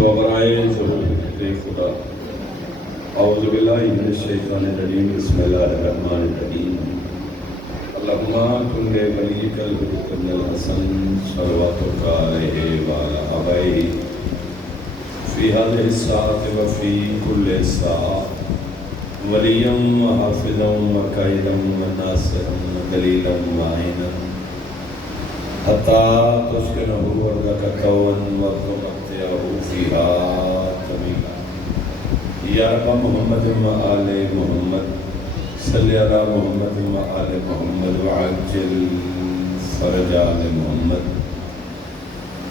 وبرائے ضرورت خدا اعوذ باللہ من الشیطان الرجیم بسم اللہ الرحمن الرحیم اللہم کن ولیک الحسن الحسن صلواتک علیہ وعلی آبائہ فی هذه الساعة وفی کل ساعة ولیا وحافظا وقائدا وناصرا دلیلا معینا حتی تسکنہ ارضک کون وتمتعہ فیہا طویلا یا رب محمد و آل محمد صلی علی محمد و آل محمد وعجل فرج آل محمد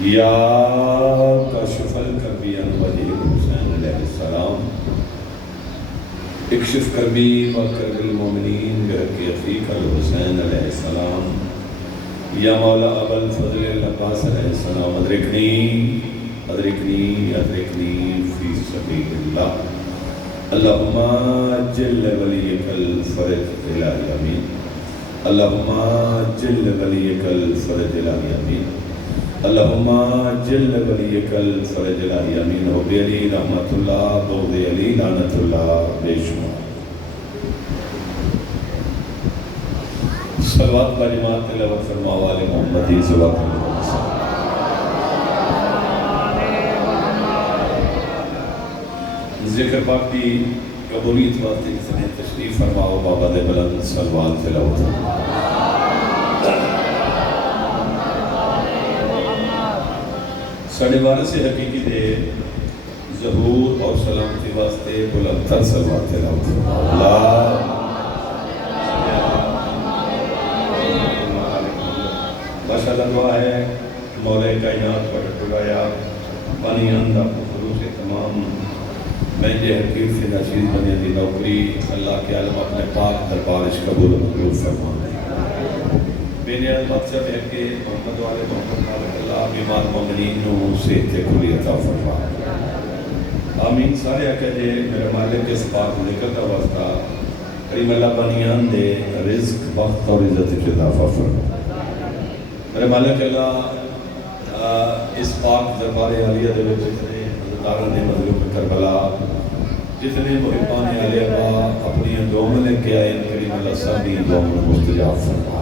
یا کاشف الکربی عن وجہ حسین علیہ السلام اکشف کربی و کرب المومنین بحق اخیک الحسین علیہ السلام یا مولا ابا الفضل العباس علیہ السلام ادرکنی فی سبیل اللہ اللہم جل ولیک الفرج الہی امین اللہم جل ولیک الفرج الہی امین اللہم جل ولیک الفرج الہی امین حب علی رحمت اللہ بغض علی لعنت اللہ بے شمار صلوات بجماعت تلاوت فرماؤ آل محمد ہی صلوات اللہ ذکر پاک کی قبولیت واسطے کسی نے تشریف فرماؤ بابا دے بلند صلوات تلاوت ساڑھے وارث حقیقی دے ظہور اور سلامتی واسطے بلندتر صلوات تلاوت اللہ ماشاءاللہ دعا ہے مولا کائنات پر ٹکرایا پانی اندہ خلوص تمام میں جے حقیق سے نشید بنے دی نوکری اللہ کے علم اپنے پاک دربارش قبول و مقبول فرمانے بے نیاز مقصد ہے کہ محمد والے محمد مالک اللہ بیمار مومنین نو صحت کلی عطا فرمائے آمین سارے کہتے میرے مالک اس پاک ذکر کا واسطہ کریم اللہ بنیان دے رزق وقت اور عزت کی اضافہ فرمائے میرے مالک اللہ اس پاک دربار عالیہ دے جتنے حضرتاروں نے مظلوم کربلا جتنے محبان علیہ با اپنی اندوم لے کے آئین کریم اللہ سبی اندوم مستجاب فرمائے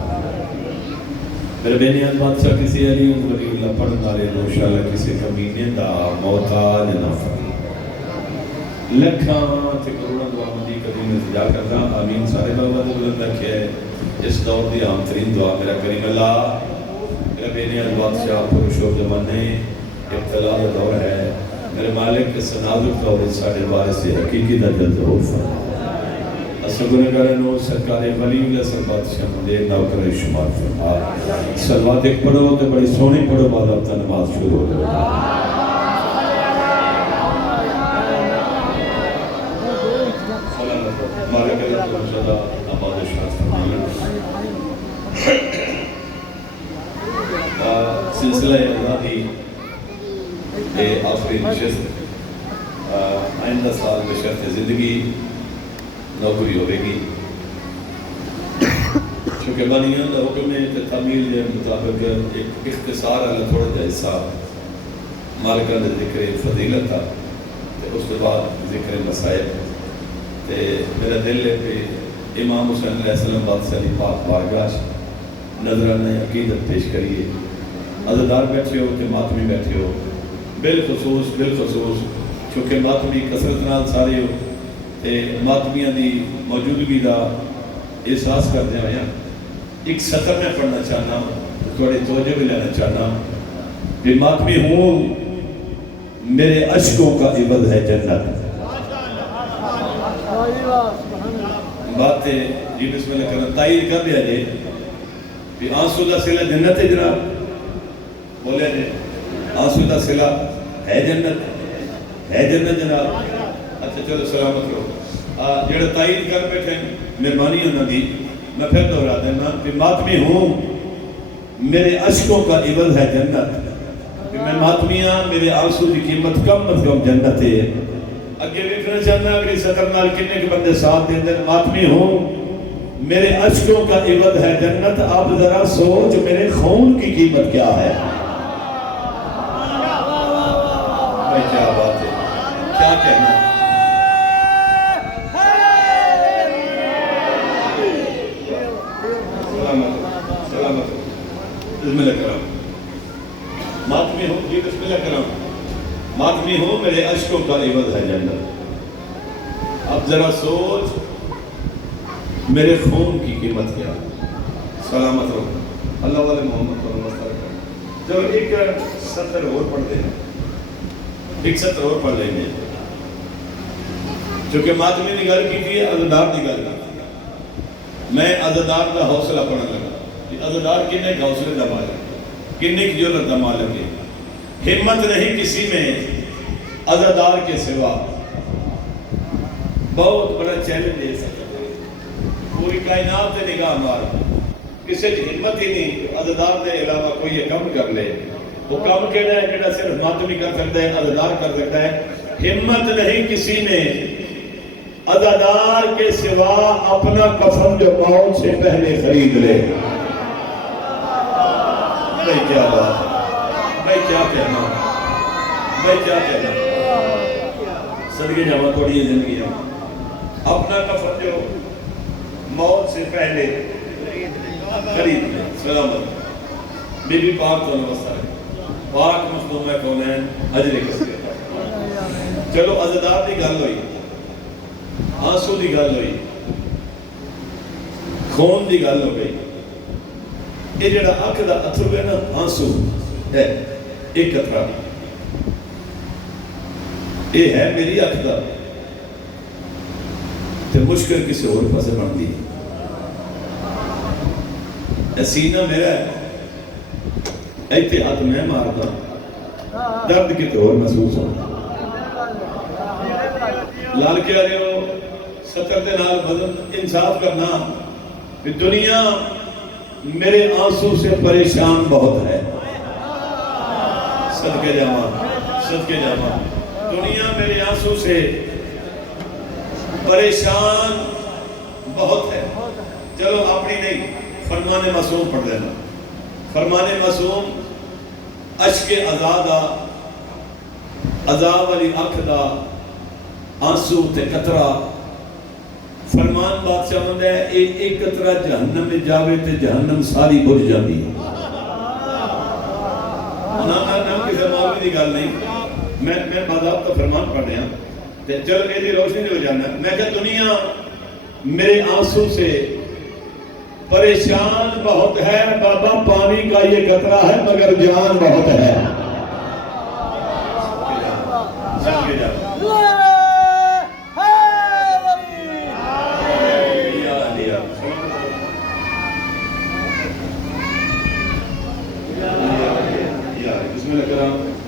میرے بینیان بادشاہ کسی علی ولی اللہ پڑھنا لے انشاءاللہ کسی کمینے دا محتاج نہ فرمائے لکھاں تے کروڑا دعا مندی قدیم انتجا کرتا آمین سارے بابا دے بلند رکھے اس دور دی عام ترین دعا میرا کریم اللہ میرے بینیان بادشاہ پروش و زمانے ابتلاء دور ہے میرے مالک کے سنازک دور ساڑھے وارث حقیقی درجہ ظہور فرمائے اسگرگرنو سرکار ولی اللہ سر بادشاہ مجھے نوکر شمار فرمائے سلوات ایک پڑھو تو بڑی سونی پڑھو بعد اب تا نماز شروع ہو جائے مالک اللہ تو انشاءاللہ آباد شاہ فرمائے سلسلہ آزادی آخری نشست آئندہ سال بشرط زندگی نوکری ہوئے گی چونکہ بانیان دا حکم ہے کہ تعمیل کے مطابق ایک اختصار اللہ تھوڑا جا حصہ مالکہ نے ذکر فضیلت تھا اس کے بعد ذکر مسائب میرا دل ہے کہ امام حسین علیہ السلام بادشاہ علی پاک بارگاہ نظرانہ عقیدت پیش کریے عزدار بیٹھے ہو کہ ماتمی بیٹھے ہو بالخصوص چونکہ ماتمی کثرت نال سارے ہو تے ماتمیاں دی موجودگی دا احساس کر دیا ہیں ایک سطر میں پڑھنا چاہنا تھوڑے توجہ بھی لینا چاہنا کہ ماتمی ہوں میرے عشقوں کا عبد ہے جنت بات ہے جی بسم اللہ کرنا تائید کر دیا جے کہ آنسو دا سلہ جنت ہے جناب بولے جے آنسو دا صلہ ہے جنت جناب اچھا چلو سلامت رہو جڑا تائید کر بیٹھے مہربانی ہونا دی میں پھر دہرا دینا کہ ماتمی ہوں میرے عشقوں کا عوض ہے جنت کہ میں ماتمیاں میرے آنسو کی قیمت کم از کم جنت ہے اگے دیکھنا چاہنا اگلی سطر نال کنے کے بندے ساتھ دیں دیں ماتمی ہوں میرے عشقوں کا عوض ہے جنت اب ذرا سوچ میرے خون کی قیمت کیا ہے بھائی کیا بات ہے، کیا کہنا ہے۔ سلامت سلامت بسم اللہ کرام، ماتمی ہوں جی، بسم اللہ کرام، ماتمی ہوں میرے اشکوں کا عوض ہے جنت۔ اب ذرا سوچ میرے خون کی قیمت کیا۔ سلامت رہو، اللہ والے محمد کو نمسکار کریں۔ چلو ایک سطر اور پڑھ دیں، ایک سطر اور پڑھ لیں گے، چونکہ ماتمی نے گل کی تھی عزادار کی گل کی، میں عزادار کا حوصلہ پڑھنے لگا۔ عزادار کنے کا حوصلے کا مالک، کنے کی جرت کا مالک ہے۔ ہمت نہیں کسی میں عزادار کے سوا، بہت بڑا چیلنج ہے سکتا ہے۔ پوری کائنات سے نگاہ مار، کسی کی ہمت ہی نہیں عزادار کے علاوہ کوئی یہ کم کر لے۔ وہ کام کہنا ہے کہ صرف ماتمی کر سکتا ہے، عزادار کر سکتا ہے۔ ہمت نہیں کسی میں عزادار کے سوا اپنا کفن جو موت سے پہلے خرید لے۔ بھائی کیا بات ہے، بھائی کیا کہنا، بھائی کیا کہنا۔ صدقے جاواں تھوڑی زندگی ہے، اپنا کفن جو موت سے پہلے خرید لے۔ سلامت بی بی پاک تو نمسکار ہے، پاک مخدوم کونین حجر کثیر۔ چلو عزادار دی گل ہوئی، آنسو دی گل ہوئی، خون دی گل ہو گئی۔ یہ جڑا اکھ دا اتھرو ہے نا، آنسو ہے ایک قطرہ، یہ ہے میری اکھ دا، تے مشکل کسی اور پاسے بن دی۔ سینہ میرا ہے، ایتے ہاتھ میں ماردا، درد کتے اور محسوس ہوتا۔ لال کے آرے ہو سطر دے نال بدن انصاف کرنا کہ دنیا میرے آنسو سے پریشان بہت ہے۔ صدقے جاواں، صدقے جاواں، دنیا میرے آنسو سے پریشان بہت ہے۔ چلو اپنی نہیں، فرمان معصوم پڑھ دینا۔ فرمان معصوم اشک عزادہ، عذاب والی اکھ دا آنسو تے قطرہ۔ فرمان بادشاہ ہوندہ ہے ایک قطرہ جہنم میں جاوے تے جہنم ساری بجھ جاندی ہے۔ نام کسی مولوی دی گل نہیں، میں باضابطہ فرمان پڑھ رہا ہوں، چلو میری روشنی ہو جانا۔ میں کہا دنیا میرے آنسو سے پریشان بہت ہے، بابا پانی کا یہ قطرہ ہے مگر جان بہت ہے۔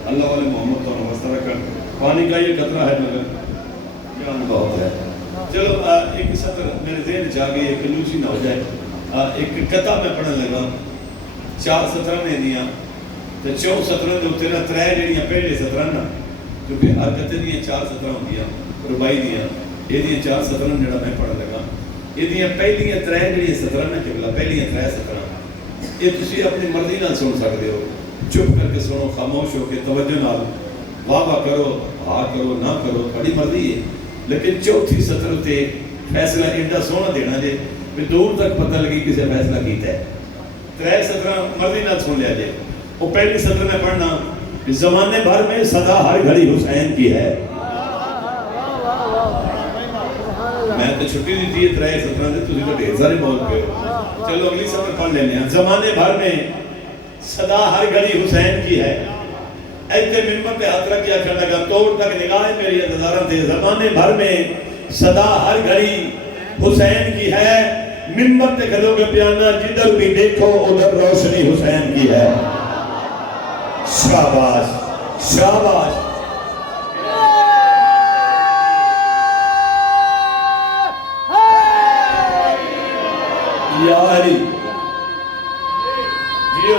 اللہ والے محمد تو نمسکار کر، پانی کا یہ قطرہ ہے مگر جان بہت ہے۔ چلو ایک سطر میرے ذہن چاہ گئی، ایک لوچی نہ ہو جائے۔ ایک قطع میں پڑھنے لگا، 4 سطرہ میں دیا، تو 4 سطرہ جو تیرا ترائے جڑیاں پہلے سطرہ نا، کیونکہ ہر قطع دیا 4 سطرہ ہوں دیا، ربائی دیا، یہ دیا 4 سطرہ جڑا میں پڑھنے لگا۔ یہ دیا پہلیاں ترائے جڑیاں سطرہ نا قبلہ، پہلیاں ترائے سطرہ، یہ تسی اپنی مرضی نہ سن سکتے ہو، چپ کر کے سنو، خاموش ہو کے توجہ نال، واہ واہ کرو، ہاں کرو، نہ کرو، بڑی مرضی ہے۔ لیکن 4تھی سطر تے فیصلہ ایڈا سونا دینا جے کہ دور تک پتہ لگی کسے فیصلہ کیتا ہے۔ 3 سطرہ مرضی نہ سن لیا جے۔ وہ پہلی سطر میں پڑھنا کہ زمانے بھر میں صدا ہر گھڑی حسین کی ہے۔ میں تو چھٹی دی تھی 3 سطرہ دے، تسی تو ڈھیر سارے بول پہ ہو۔ چلو اگلی سطر پڑھ لینے ہیں۔ زمانے بھر میں صدا ہر گھڑی حسین کی ہے، ایتے ممبر پہ ہاتھ رکھ کیا کرنے لگا، توڑ تک نگاہیں میری عزادارہ تھے۔ زمانے بھر میں صدا ہر گھڑی حسین کی ہے، ممبر پہ کھلو گے پیانا، جدھر بھی دیکھو ادھر روشنی حسین کی ہے۔ شاباش شاباش۔ یا علی جیو،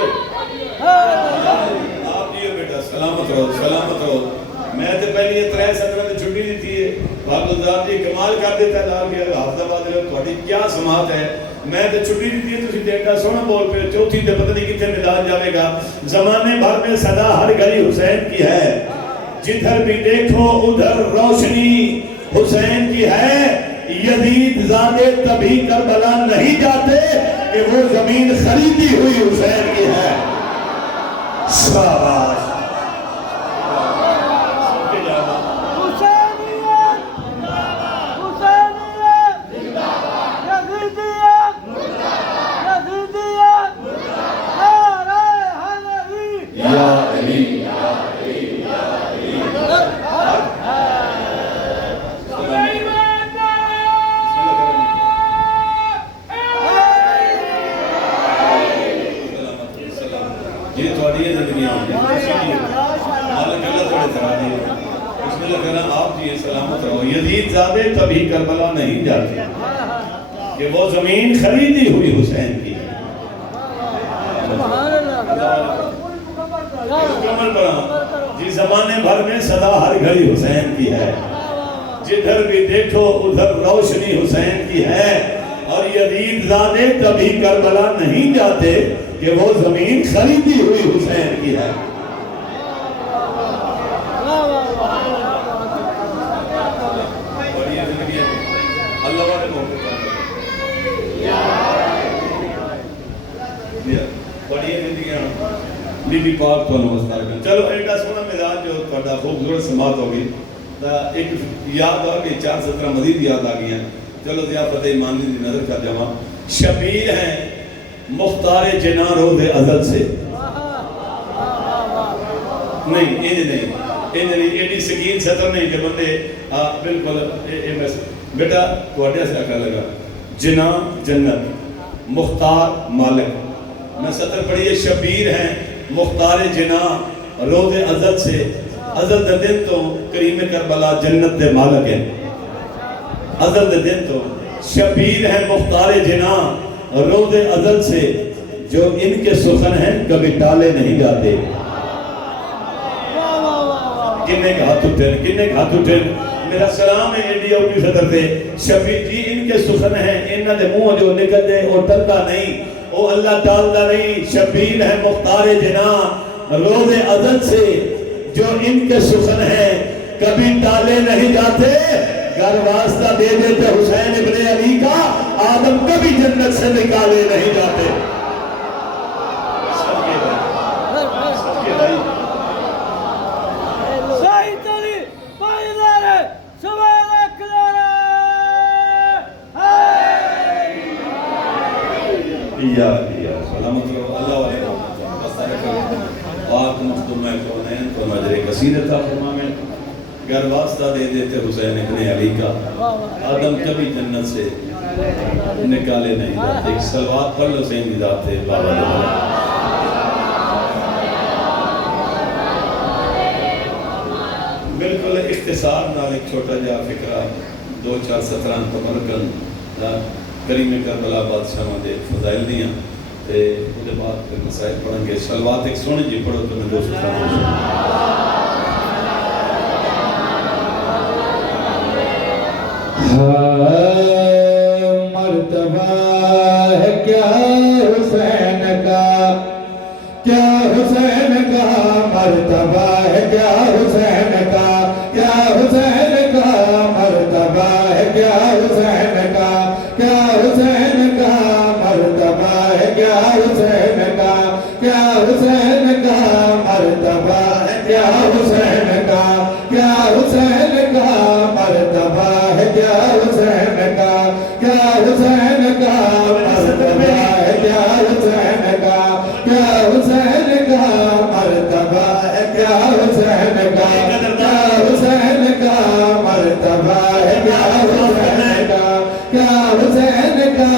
آپ جیو بیٹا، سلامت رہو، سلامت رہو۔ میں تے پہلی 3 سطرہ میں چھٹی دی تھی ہے، بابلزاد جی کمال کر دیتا ہے، لال کے حافظ آباد لے تھوڑی کیا سماعت ہے۔ میں تے چھٹی دی تھی ہے، تسی دیکھا سونا بول پہ، 4تھی تے پتہ نہیں کتنے میدان جاوے گا۔ زمانے بھر میں صدا ہر گھڑی حسین کی ہے، جدھر بھی دیکھو ادھر روشنی حسین کی ہے، یزید زادے تبھی کربلا نہیں جاتے کہ وہ زمین خریدی ہوئی حسین کی ہے۔ شاباش۔ یزید زادے تبھی کربلا نہیں جاتے کہ وہ زمین خریدی ہوئی حسین کی ہے۔ جس زمانے بھر میں صدا ہر گھڑی حسین کی ہے، جدھر بھی دیکھو ادھر روشنی حسین کی ہے، اور یزید زادے تبھی کربلا نہیں جاتے کہ وہ زمین خریدی ہوئی حسین کی ہے۔ بی بی پاک تو نمستار کریں۔ چلو ایڈا سونا مزاج جو تھوڑا خوبصورت سماعت ہوگی، ایک یاد آ گئی، 4-17 مزید یاد آ گئی ہیں۔ چلو ضیافت ایمانی دی نظر کا جمع شبیر ہیں مختار جناں روز ازل سے۔ نہیں انج نہیں ایڈی سکین سطر نہیں کہ بندے بالکل بیٹا کوڑیا سے آکھا لگا جناں جنت مختار مالک، میں سطر پڑھئے شبیر ہیں مختار جناں روز ازل سے، ازل دے دن تو کریم کربلا جنت دے مالک ہیں، ازل دے دن تو شبیر ہیں مختار جناں روز ازل سے، جو ان کے سخن ہیں کبھی ٹالے نہیں جاتے۔ کنے کا ہاتھ اٹھن میرا سلام ہے ایڈی اوٹی صدر دے شبیر جی، ان کے سخن ہیں انہ دے منہ جو نکل دے اور ٹلتا نہیں، او اللہ ٹالتا نہیں۔ شبیر ہے مختار جناں روز ازل سے، جو ان کے سخن ہیں کبھی ٹالے نہیں جاتے۔ گر واسطہ دے دیتے حسین ابن علی کا، آدم کبھی جنت سے نکالے نہیں جاتے۔ سلامت رہو اللہ علیہ پاک مخدوم کونین کو نجر کثیر عطا فرمائیں۔ گر واسطہ دے دیتے حسین ابن علی کا، آدم کبھی جنت سے نکالے نہیں جاتے۔ ایک سلوات پڑھ لو حسین کی ذات سے بابا دعا۔ بالکل اختصار نال ایک چھوٹا جا فکرہ 2-4 سطران تمرکن کریم کربلا بادشاہ دے فضائل دیاں تے اس کے بعد پھر مسائل پڑھیں گے۔ سلوات ایک سونے جی پڑھو تو میں 2 سطران ہوں۔ مرتبہ ہے کیا حسین کا، کیا حسین کا مرتبہ ہے، کیا حسین کا، کیا حسین کا مرتبہ ہے، کیا حسین کا، کیا حسین کا مرتبہ ہے، کیا حسین کا، کیا حسین کا مرتبہ ہے، کیا حسین کا، کیا حسین کا مرتبہ ہے، کیا حسین کا، کیا حسین کا مرتبہ ہے، کیا حسین کا، کیا حسین کا مرتبہ ہے، کیا حسین کا، کیا حسین کا مرتبہ ہے، کیا حسین کا، کیا حسین کا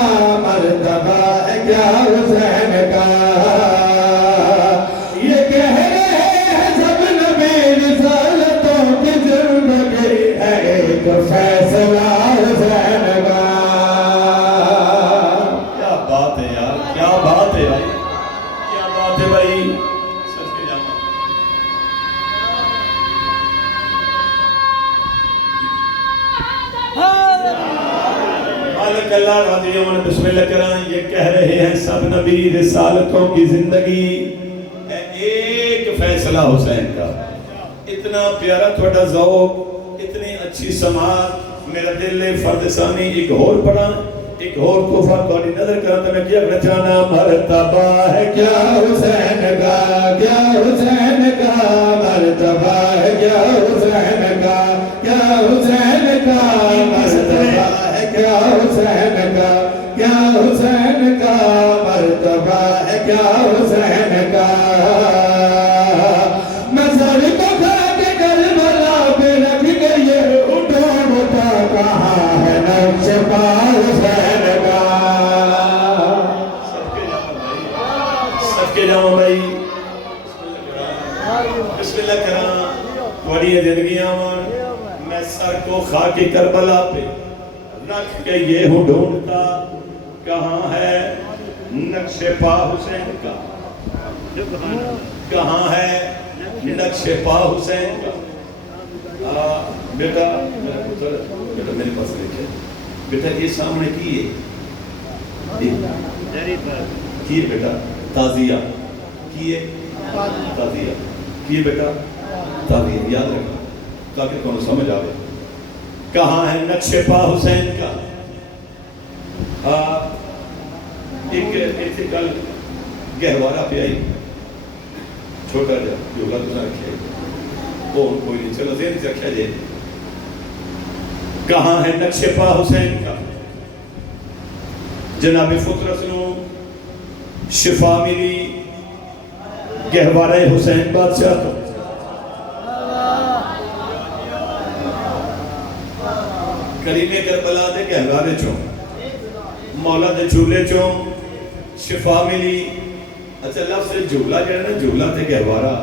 مرتبہ ہے، کیا حسین کا۔ یہ کہہ رہے ہیں سب نبی رسالتوں کی زندگی ہے ایک فیصلہ حسین کا۔ کیا بات ہے یار، کیا بات ہے بھائی، کیا بات ہے بھائی، سچ کے جانا۔ مالک اللہ راضی ہوں بسم اللہ کرائیں۔ یہ کہہ رہے ہیں سب نبی رسالتوں کی زندگی ہے ایک فیصلہ حسین کا، اتنا پیارا تھوڑا ذوق، اتنی اچھی سماعت، میرا دل فرد ثانی ایک اور پڑھا، ایک اور تحفہ تھوڑی نظر کرا تو میں کیا بچانا مرتبہ ہے کیا حسین کا، کیا حسین کا مرتبہ ہے کیا حسین کا، کیا حسین کا مرتبہ ہے کیا حسین کا، کیا حسین کا مرتبہ ہے کیا حسین کا۔ میں سر کو کھا کے کربلا پہ رکھ کے یہ اٹھا کہاں ہے نقش پا حسین کا۔ سب کے جامع بھائی بسم اللہ کرام بڑی زندگیاں میں سر کو خاک کربلا پہ رکھ کے یہ ہوں ڈھونڈتا کہاں ہے نقش پا حسین کا، کہاں ہے نقش پا حسین کا۔ بیٹا میرا پتر، بیٹا میرے پاس دیکھے بیٹا، یہ سامنے کی ہے کی ہے بیٹا تازیہ کی ہے، تازیہ کی ہے بیٹا، تازیہ یاد رکھنا تاکہ کون سمجھ آئے کہاں ہے نقش پا حسین کا۔ ایک کل گہوارہ پہ آئی چھوٹا جا جھولا تو نہ رکھے وہ کوئی نہیں، چلو ذہن سے رکھا جائے کہاں ہے نقش پا حسین کا۔ جناب فطرت نو شفا ملی گہوارہ حسین بادشاہ کو، کریم کربلا دے گہوارے چوں مولا دے جھولے چوں شفا ملی۔ اچھا لفظ جھولا جو ہے نا، جھولا تے گہوارہ،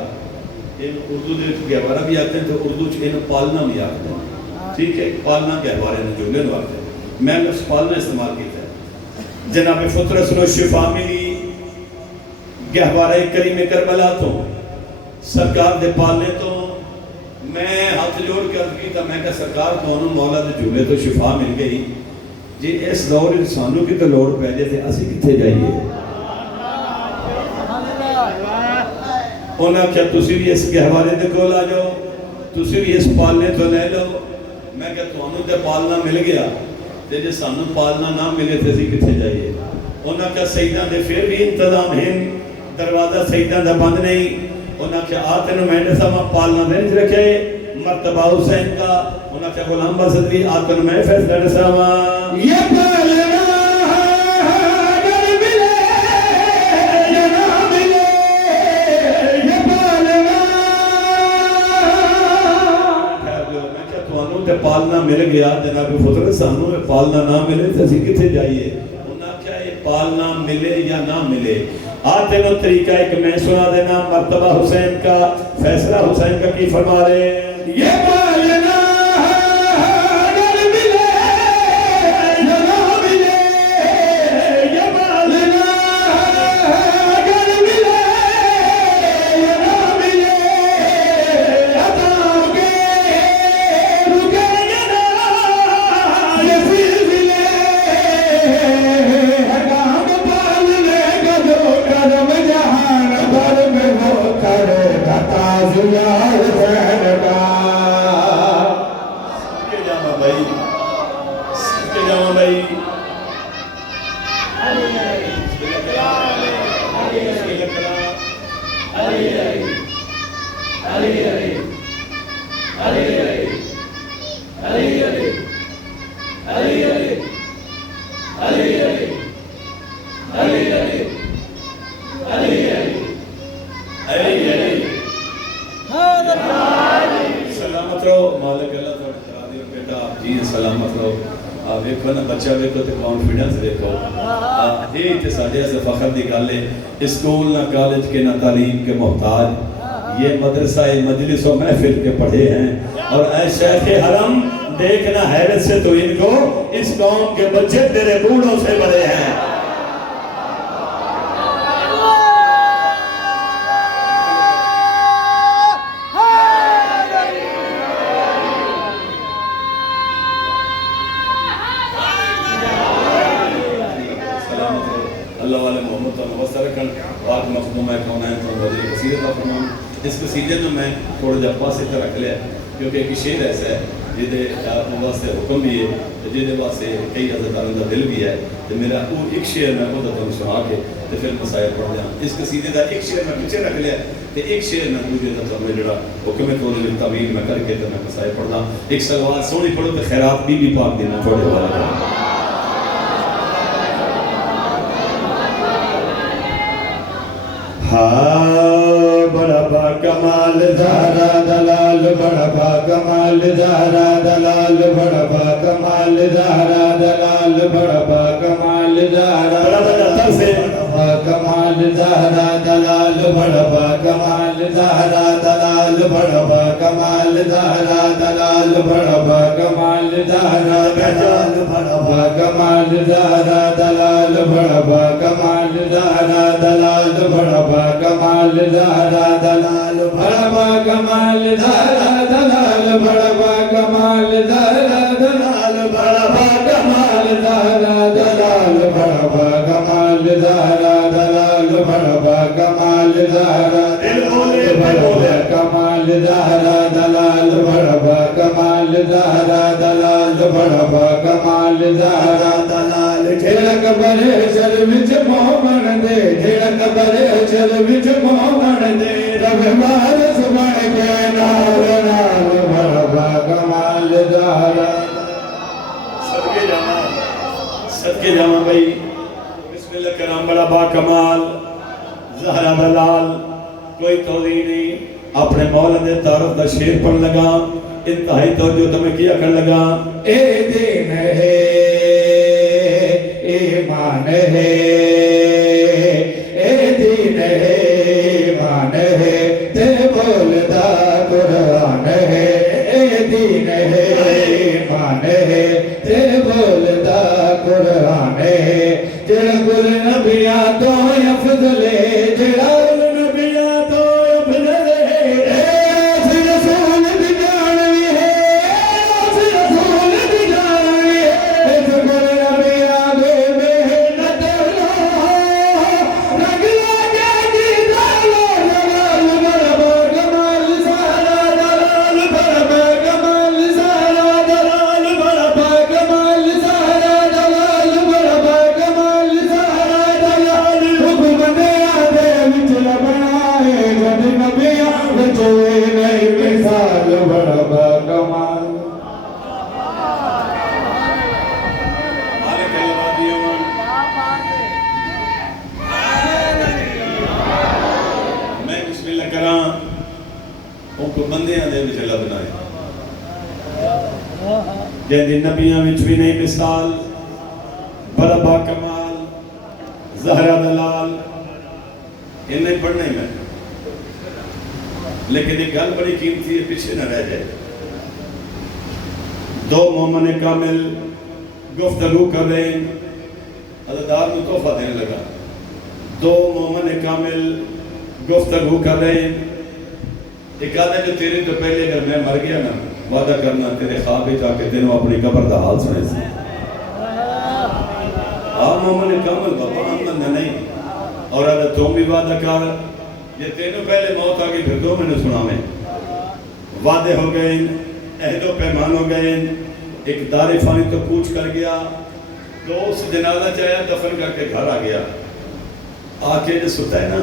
اردو دے گہوارہ بھی آتے ہیں تو اردو چ پالنا بھی آتے ہیں، ٹھیک ہے، پالنا گہوارے نے جھولے نو آتے ہیں، میں لفظ پالنا استعمال کیتا ہے۔ جناب فطرت نو شفا ملی گہوارہ کریم کربلا تو، سرکار دے پالنے تو، میں ہاتھ جوڑ کے عرض کیتا، میں کہ سرکار دونوں مولا دے جھولے تو شفا مل گئی جی، اس دور انسانوں کی تو لوڑ پہ جیسے اسی کتھے جائیے۔ انہاں کیا تسی بھی اس گہوارے دے کول آ جاؤ، تسی بھی اس پالنے تو لے لو۔ میں کہ تانوں تے پالنا مل گیا تے جے سانوں پالنا نہ ملے تے اسی کتھے جائیے۔ انہاں کیا سیداں دے پھر بھی انتظام ہیں، دروازہ سیداں دا بند نہیں۔ انہاں کیا آتن میں دساں پالنا دے رکھے مرتبہ حسین کا۔ انہاں کیا غلام بسط بھی آتن میں فیصلہ دساں یہ پالنا اگر ملے یا نہ ملے، یہ پالنا میں کیا توانوں تے پالنا مل گیا جناب فطرت، سانوں تے پالنا نہ ملے تے اسی کتھے جائیے۔ انہاں کیا یہ پالنا ملے یا نہ ملے، آتے نو طریقہ ایک میں سنا دینا مرتبہ حسین کا، فیصلہ حسین کا کی فرما رہے یہ پالنا اگر ملے یا نہ ملے، یہ پالنا اگر ملے یا نہ ملے، عطا کے رکے یا نہ یہ سلسلے حکام پالنے کا جو کرم جہان بھر میں وہ کرے گا تازیہ حسین کا۔ سب کے جامع بھائی، سب کے جامع بھائی، سلامت رہو، مالک اللہ تھوڑے کرا دیو بیٹا، آپ جی سلامت رہو۔ آپ دیکھو نا بچہ دیکھو تے کانفیڈنس دیکھو، یہ تے ساڈے سے فخر دی گل ہے، اسکول نہ کالج کے نہ تعلیم کے محتاج، یہ مدرسہ مجلس و محفل کے پڑھے ہیں، اور اے شیخ حرم دیکھنا حیرت سے تو ان کو، اس قوم کے بچے تیرے بوڑھوں سے بڑے ہیں۔ اللہ والے محمد تو نوستہ رکھن، پاک مخدوم ہے کونین تو وزیر کثیر عطا فرمان۔ اس قصیدے میں تھوڑا جا پاسے تے رکھ لیا کیونکہ ایک شعر ایسا ہے جہدے واسطے حکم بھی ہے جہدے واسطے کئی عزتداروں کا دل بھی ہے تو میرا وہ ایک شعر میں وہ تمہیں سنا کے تو پھر مسائل پڑھ لیا اس قصیدے کا ایک شعر میں پیچھے رکھ لیا تو ایک شعر میں دوسرے کا تمہیں جڑا حکم ہے تعبیر میں کر کے تو میں مسائل پڑھنا ایک سلوات سونی پڑھو تو خیرات بی پاک دینا تھوڑے والا بڑا با کمال زہرا دلال بڑا با کمال زہرا دلال بڑا با کمال زہرا دلال بڑا با کمال زہرا با کمال زہرا دلال بڑا با کمال زہرا دلال بڑا با کمال زہرا دلال بڑا با کمال زہرا دلال بڑا با کمال زہرا دلال بڑا با کمال زہرا دلال بڑا با کمال زہرا دلال بڑا با کمال زہرا دلال بڑا با کمال زہرا دلال بڑا با کمال زہرا دلال بڑا با کمال زہرا دلال بڑا با کمال زہرا کمال زہرا دلال بڑا با کمال زہرا دلال بڑا با کمال زہرا دلال جھڑک برے چل وچ مومن دے جھڑک برے چل وچ مومن دے رب مار سبح کے نال نال بڑا با کمال زہرا صدقے جانا بھائی بسم اللہ کرام بڑا با کمال زہرا دلال کوئی توضیح نہیں اپنے مولا دے تعارف دا شعر پڑھ لگا انتہائی توجہ تمہیں کیا کر لگا اے دین ہے ایمان ہے اے دین ہے ایمان ہے تے بولدا قرآن ہے اے دین ہے ایمان ہے تے بولدا قرآن ہے جڑا گل نبیاں تو افضل ہے جڑا نبیاں تو افضل ہے اس رسول دی جان وی ہے اس رسول دی جان وی ہے اس گل نبیاں دے محنت رنگ لگا دی دلال دلال بڑا با کمال زہرا دلال بڑا با کمال زہرا دلال بڑا با کمال زہرا دلال بڑا با کمال زہرا دلال حکم دیا دے وچ بنائے جد نبیاں وچ نہیں مثال بڑا با کمال میں بسم اللہ کراں ان کو بندیاں دے وچ اللہ بنائے جہدی نبیاں وچ بھی نہیں مثال بڑا با کمال زہرا دلال ان نہیں پڑھنا ہی میں لیکن ایک گل بڑی قیمتی ہے پیچھے نہ رہ جائے دو مومن کامل گفتگو کر رہے ہیں عزادار کو تحفہ دینے لگا دو مومن کامل گفتگو کر رہے ہیں ایک آدھا جو تیرے تو پہلے اگر میں مر گیا نا وعدہ کرنا تیرے خواب ہی جا کے دنوں اپنی قبر دا حال سنے سے مومن کامل بابا ہم نہیں اور آدھا تم بھی وعدہ کر یہ تینوں پہلے موت آگئی پھر دو میں نے سنا میں وعدے ہو گئے عہد و پیمان ہو گئے ایک دار فانی تو پوچھ کر گیا دوست جنازہ چاہیا دفن کر کے گھر آ گیا آکے جو ستا ہے نا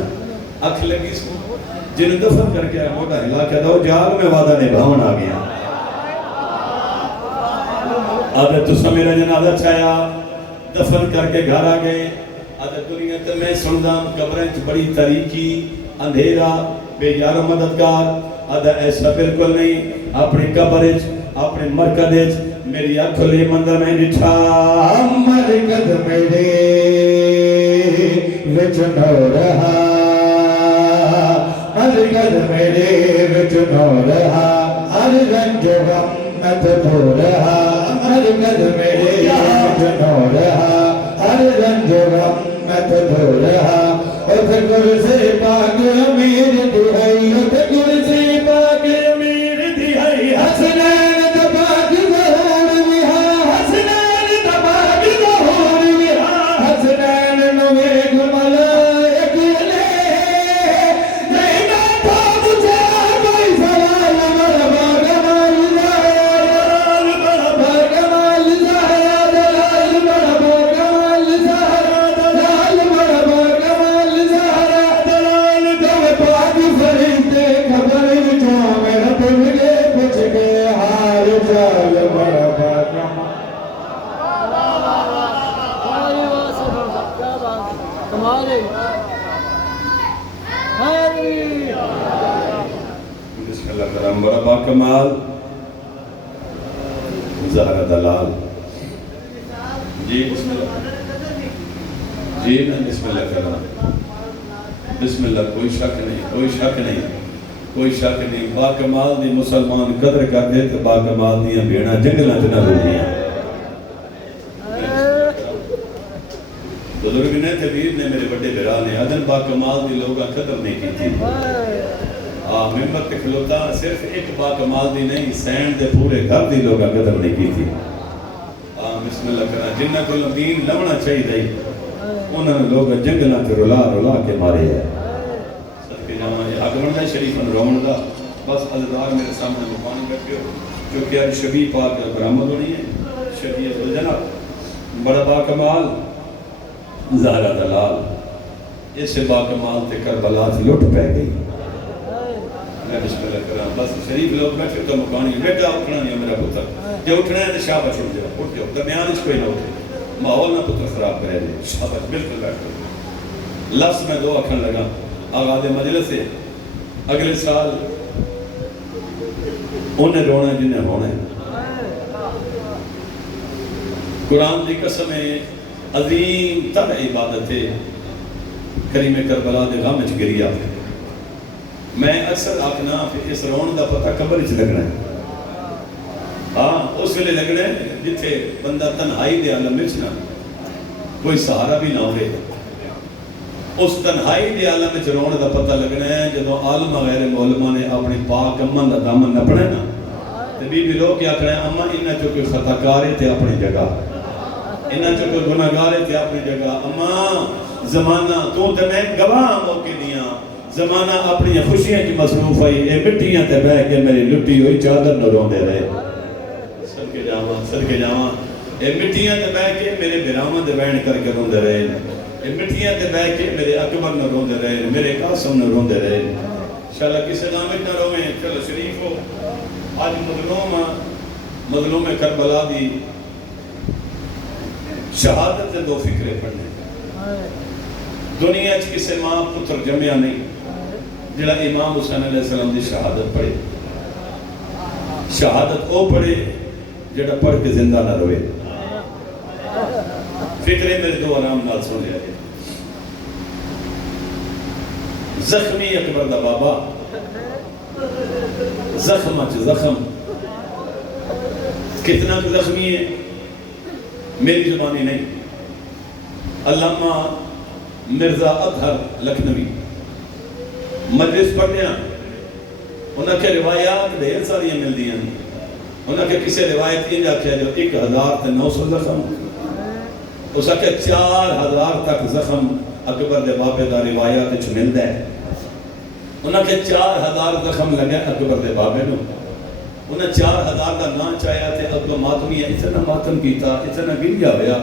اکھ لگی سو جنہیں دفن کر کے موٹا ہلا کے دو جال میں وعدہ نبھاون آ گیا آدھے تو سا میرا جنازہ چاہیا دفن کر کے گھر آ گئے آدھے دنیا تے میں سندہ قبریں بڑی تاریکی اندھیرا بے یار و مددگار آدھا ایسا بالکل نہیں اپنی قبریں اپنے مرکز میری اکھلی مندر میں نٹھا مرکز میرے وچ نو رہا مرکز میرے وچ نو رہا ہر رنج غم نت دھو رہا مرکز میرے وچ نو رہا ہر رنج غم نت دھو رہا اُس کرسی پاک امیر دہائی اُس کرسی پاک امیر دہائی حسنین تپاک ظہور وہا حسنین تپاک ظہور وہا حسنین نویگ ملائک نے نہیں نہ تھا مجھے اللہ کرم بڑا باکمال زہرا دلال جی بسم اللہ جی میں بسم اللہ کر رہا بسم اللہ کوئی شک نہیں کوئی شک نہیں کوئی شک نہیں باکمال دی مسلمان قدر کر دے تو باکمال دیاں بیڑا جنگلہ چنہ ہوگیاں بزرگ نے تبیر نے میرے بڑے برا نے عدن باکمال دی لوگاں قدر نہیں کی تھی ممبر تے کھلوتا صرف ایک باکمال دی نہیں سین دے پورے گھر دی لوگاں قدر نہیں کی تھی بسم اللہ کرنا جنہ کو دین لونا چاہیے دائی انہوں نے لوگ جنگلہ تے رلا رلا کے مارے ہیں صدقے جانا یہ حق بندہ شریفن رومن دا بس عزدار میرے سامنے مقام بیٹھے ہو جو کہ شبی پاک برامد ہونی ہے شبی الجنہ بڑا باکمال زہرا دلال اس سے باکمال تے کربلا سے لٹ پہ گئی میں بسم اللہ کرام بس شریف لوگ بیٹھے تو مکانی بیٹا اٹھنا نہیں میرا پتر جو اٹھنا ہے تو شابش اٹھ جاؤ اٹھ جاؤ درمیان اس کوئی نہ اٹھے ماحول نہ پتر خراب کرے دے شابش بالکل بیٹھو لفظ میں دو اکھن لگا آغاز مجلس سے اگلے سال انہیں رونا جنہیں ہونا ہے قرآن دی قسم عظیم تر عبادت ہے کریم کربلا دے غم وچ گریا میں اکثر آکھنا پھر اس رون دا پتہ قبر وچ لگنا ہے ہاں اس ویلے لگنا ہے جتھے بندہ تنہائی دے عالم وچ نہ کوئی سہارا بھی نہ ہوئے اس تنہائی دے عالم وچ رون دا پتہ لگنا ہے جدوں عالم غیر معلومہ نے اپنی پاک اماں دا دامن نپنا ہے نا تے بی بی لوگ کیا کہنا ہے اماں انہاں چوں کوئی خطا کارے تے اپنی جگہ انہاں چوں کوئی گناہ گارے تے اپنی جگہ اماں زمانہ تو تے میں گواہ موقع دیاں زمانہ اپنی خوشیاں کی مصروف ہوئی اے مٹیاں تے بہ کے میری لٹی ہوئی چادر نہ روندے رہے صدقے جاواں اے مٹیاں تے بہ کے میرے براواں دے بین کر کے روندے رہے اے مٹیاں تے بہ کے میرے اکبر نہ روندے رہے میرے قاسم نہ روندے رہے انشاءاللہ کسی نامت نہ رویں چلو شریف ہو آج مظلوم کربلا دی شہادت دے دو فکرے پڑھنے دنیا چ کسی ماں پتر جمعہ نہیں جڑا امام حسین علیہ السلام دی شہادت پڑھے شہادت او پڑھے جڑا پڑھ کے زندہ نہ روئے فکرے میرے دو آرام نال سن لیا ہے زخمی اکبر دا بابا زخم زخم کتنا زخمی ہے میری زبانی نہیں علامہ مرزا اطہر لکھنوی مجلس پڑھنے انہاں کے روایات ڈھیر ساریاں مل دیا انہاں کے کسی روایت انجا کیا جو 1900 زخم اس کے 4000 تک زخم اکبر دے بابے دا روایات چھ مل دے انہاں کے 4000 زخم لگے اکبر دے بابے نو انہاں 4000 دا نا چاہیا تے اب ماتمی اتنا ماتم کیتا اتنا گریا ہویا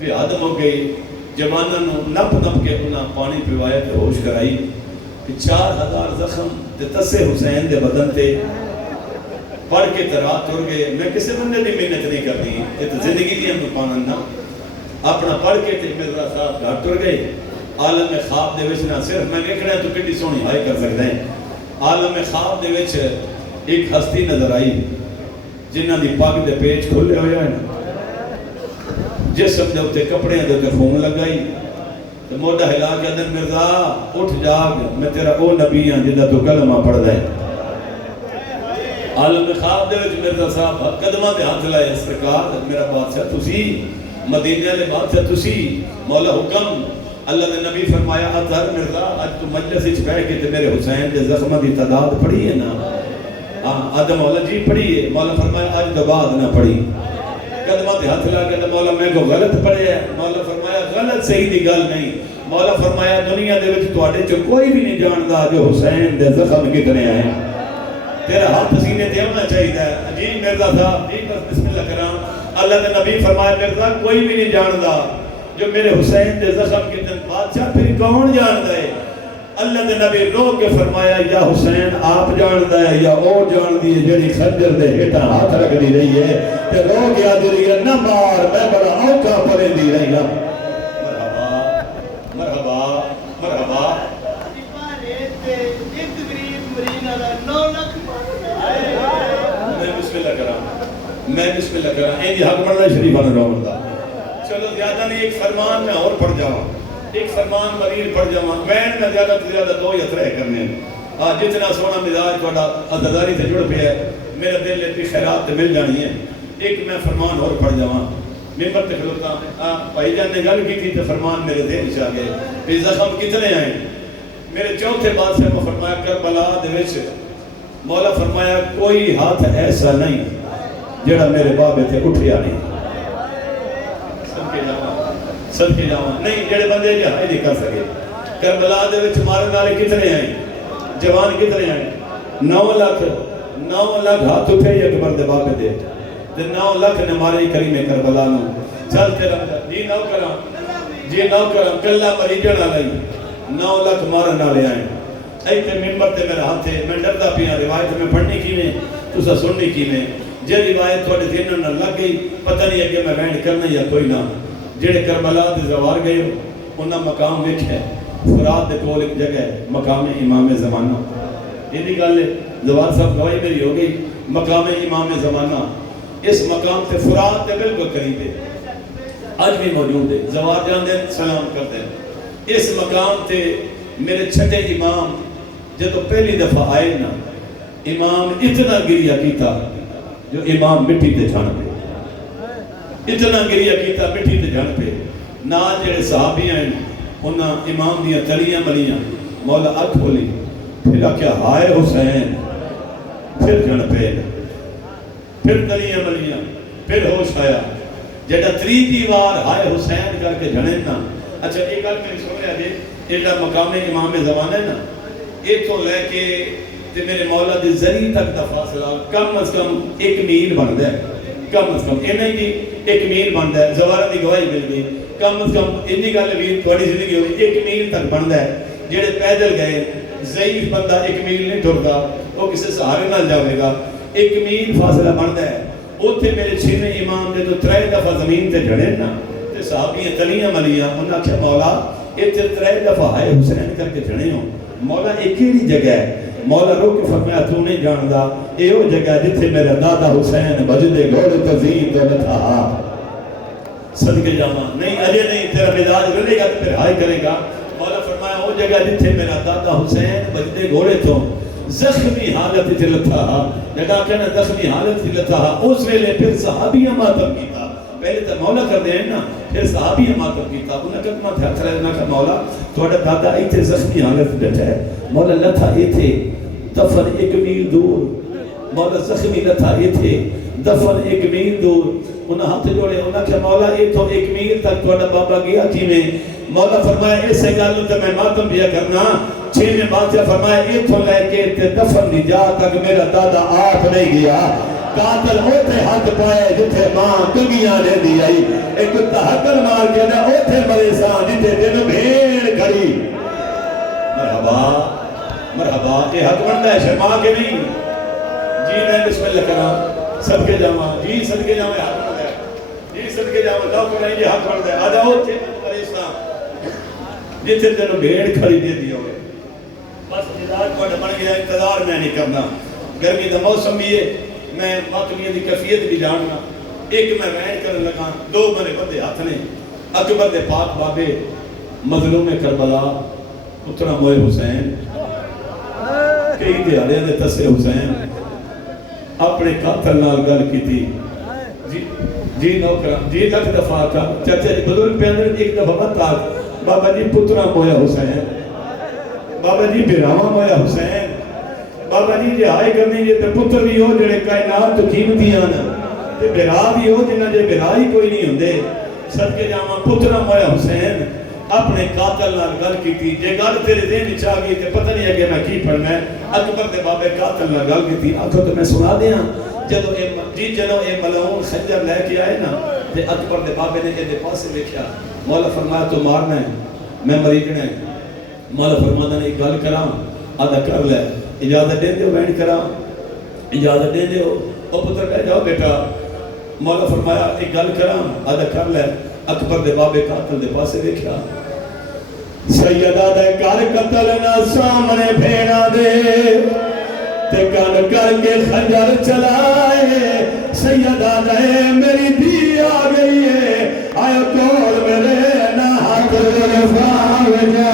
کہ آدم ہو گئی جوانوں نپ نپ کے انہاں پانی پیوایا تے ہوش کرائی کہ 4000 زخم تے تسے حسین دے بدن تے پڑھ کے ترات ٹر گئے میں کسی بندے دی محنت نہیں کرتی یہ تو زندگی دی ہم پانا نہ اپنا پڑھ کے تے مرزا صاحب گھر ٹر گئے عالم خواب دے وچ نہ صرف میں دیکھنا ہے تو کتنی سونی ہائی کر سکتے ہیں عالم خواب دے وچ ایک ہستی نظر آئی جنہاں دی پاک دے پیچ کھلے ہوئے ہیں جسم دے ہوتے کپڑے دے تے خون لگائی تو موڈا ہلا کے اندر مرزا اٹھ جاگ میں تیرا او نبی ہاں جنہاں تو کلمہ پڑھ دے عالم خواب دے وچ مرزا صاحب قدمہ تے ہاتھ لائے سرکار میرا بادشاہ تسی مدینہ لے بادشاہ تسی مولا حکم اللہ نے نبی فرمایا اطہر مرزا آج تو مجلس وچ بیٹھ کے تے میرے حسین دے زخمہ دی تعداد پڑھی ہے نا آدم مولا جی پڑھی ہے مولا فرمایا آج تو بعد نہ پڑھی قدمہ تے ہاتھ لگا کے مولا میں کو غلط پڑھے ہے مولا فرمایا غلط صحیح دی گل نہیں مولا فرمایا دنیا دے وچ تواڈے چ کوئی بھی نہیں جاندا جو حسین دے زخم کتنے آئے تیرا ہاتھ سینے تے ہونا چاہیے جی مرزا صاحب جی بس بسم اللہ کرام اللہ نے نبی فرمایا مرزا کوئی بھی نہیں جاندا جو میرے حسین دے زخم کتنے بادشاہ پھر کون جاندا ہے اللہ نے نبی رو کے فرمایا یا حسین آپ جاندا ہے یا او جاندی ہے جڑی خنجر دے ہیٹھاں ہاتھ رکھ دی رہی ہے تے رو کے آدھی رہی ہے نہ مار میں بڑا اوکھا پڑے دی رہی ہوں مرحبا مرحبا مرحبا میں بسم اللہ کرا این حق بڑھنا شریفہ نے روڑ دا چلو زیادہ نہیں ایک فرمان میں اور پڑھ جاؤں ایک فرمان مریض پڑھ جاؤں وین میں زیادہ سے زیادہ 2 یا 3 کرنے جتنا سونا مزاج تھوڑا عزداری سے جڑ پہ ہے میرا دل لیتی خیرات مل جانی ہے ایک میں فرمان اور پڑھ جاؤں ممبر تے کھلوتا بھائی جان نے گل کی تھی تو فرمان میرے دل چاہ گئے بھی زخم کتنے آئے میرے چوتھے بادشاہ میں فرمایا کربلا دے وچ مولا فرمایا کوئی ہاتھ ایسا نہیں جڑا میرے بابے تے اٹھیا نہیں صدقے جاواں نہیں جڑے بندے جہاں نہیں کر سکے کربلا دے وچ مارن والے کتنے آئے جوان کتنے آئے 9 لاکھ ہاتھ اٹھے اکبر دے بابے دے 9 لاکھ نے مارے کریم کربلا نو چل تیرا جی نو کرم کلا مریجن آلائی 9 لاکھ مارن آلے آئیں ایتے ممبر تے میرا ہاتھ ہے میں ڈردہ پیا روایت میں پڑھنی کی میں تو سا سننی کی میں جے روایت تھوڑے ذہن نہ لگ گئی پتہ نہیں ہے کہ میں وینڈ کرنا یا کوئی نہ جڑے کربلا دے زوار گئے انہاں مقام ویکھ ہے فرات دے کول ایک جگہ ہے مقام امام زمانہ یہ نہیں گل ہے زوار صاحب گواہی میری ہو گئی مقام امام زمانہ اس مقام تے فرات تے بالکل قریب ہے آج بھی موجود ہے زوار جان دے سلام کرتے ہیں اس مقام تے میرے چھٹے امام جب پہلی دفعہ آئے نا امام اتنا گریہ کیتا جو امام مٹی تے جھان پہ اتنا گریہ کیتا مٹی تے جھان پہ نال جڑے صحابی ہیں انہاں امام دیاں تلیاں ملیاں مولا اکھ کھولی پھر کیا ہائے حسین پھر جھان پہ پھر تلیاں ملیاں پھر ہوش آیا جڑا تریجی وار ہائے حسین کر کے جھنے نا اچھا ایک گل میری سن رہا جی ایڈا مقام امام زمانہ ہے نا ایک تو لے کے تے میرے مولا دے ذریع تک دا فاصلہ کم از کم 1 میل بندا ہے کم از کم اینا ہی 1 میل بندا ہے زوارہ دی گواہی مل گئی کم از کم انی گل بھی تھوڑی زندگی ہوئی 1 میل تک بندا ہے جڑے پیدل گئے ضعیف بندہ 1 میل نہیں ٹردا وہ کسی سہارے نال جاوے گا 1 میل فاصلہ بندا ہے اوتھے میرے چھویں امام دے تو 3 دفعہ زمین تے جھڑے نا تے صحابیاں تلیاں ملیاں انہاں کہا مولا ایتھے 3 دفعہ ہائے حسین کر کے جھڑے ہوں مولا ایک ہی جگہ ہے مولا رو کے فرمایا تو نہیں جاندا اے او جگہ جتھے میرا دادا حسین بجدے گھوڑے تزید دولت تھا صدقے جاواں نہیں اجے نہیں تیرا مزاج رلے گا تو پھر ہائے کرے گا مولا فرمایا او جگہ جتھے میرا دادا حسین بجدے گھوڑے تو زخمی حالت تھی لتھا جگہ کہنا زخمی حالت تھی لتھا اس ویلے پھر صحابیاں ماتم کیتا پہلے تو مولا کر دیں نا پھر صحابیاں ماتم کیتا انہاں قدمہ تھے ہتھ رہنا کہ مولا تھوڑا دادا ایتھے زخمی حالت بیٹھا ہے مولا لتھا ایتھے دفن 1 میل دور مولا زخمی لتھا ایتھے دفن 1 میل دور انہاں ہاتھ جوڑے انہاں کہ مولا ایتھوں 1 میل تک تھوڑا بابا گیا کی میں مولا فرمایا ایسے گالوں تے میں ماتم بیا کرنا چھویں بادشاہ فرمایا ایتھوں لے کے تے دفن دی جا تک میرا دادا آپ نہیں گیا قاتل اوتھے ہاتھ پائے جتھے ماں کنگیاں دے دی آئی ایک تحقل مار کے نا اوتھے مریسان جتھے دن بھیڑ کھڑی مرحبا یہ حق بندہ ہے شرما کے نہیں جی میں بسم اللہ کرا سب کے جامعہ جی صدقے جامعہ حق بندہ ہے جی صدقے جامعہ دو کو نہیں جی حق بندہ ہے آدھا اوتھے مریسان جتھے دن بھیڑ کھڑی دے دی ہوئے بس مزاج کو بن گیا انتظار میں نہیں کرنا گرمی دا موسم بھی ہے میں ماتمیہ دی کیفیت بھی جاننا ایک میں وین کرنے لگا 2 میرے بندے ہاتھ نے اکبر دے پاک بابے مظلوم کربلا اتنا موئے حسین کئی دیارے دے تسے حسین اپنے قاتل نال گل کی تھی جی نوکرم جی لکھ دفعہ کا چاچا جی بزرگ پہ اندر ایک دفعہ مت آگ بابا جی پترا مویا حسین بابا جی بیراواں مویا حسین بابا جی جی آئے کرنے جی تے پتر بھی ہو جڑے کائنات تو قیمتی آنا تے بیرا بھی ہو جنہ جے بیرا ہی کوئی نہیں ہوندے صدقے جاواں پترا مویا حسین اپنے قاتل نال گل کی تھی جے گل تیرے ذہن وچ آ گئی تے پتہ نہیں اگے میں کی پڑھنا ہے اکبر دے بابے قاتل نال گل کی تھی آکھو تو میں سنا دیاں جدو اے ملعون خنجر لے کے آئے نا تے اکبر دے بابے نے دے پاسے ویکھیا مولا فرمایا تو مارنا ہے میں مریجنا ہے مولا فرمایا نے ایک گل کراں آدھا کر لے اجازت دے دیو بینڈ کرا اجازت دے دیو او پتر کہہ جاؤ بیٹا مولا فرمایا ایک گل کرا آدھا کر لے اکبر دے بابے قاتل دے پاسے دیکھا سیدہ دے کر قتل نہ سامنے بھیڑا دے تے کن کر کے خنجر چلائے سیدہ دے میری دھی آ گئی ہے آئے کول میرے نہ ہاتھ زلفاں وجہ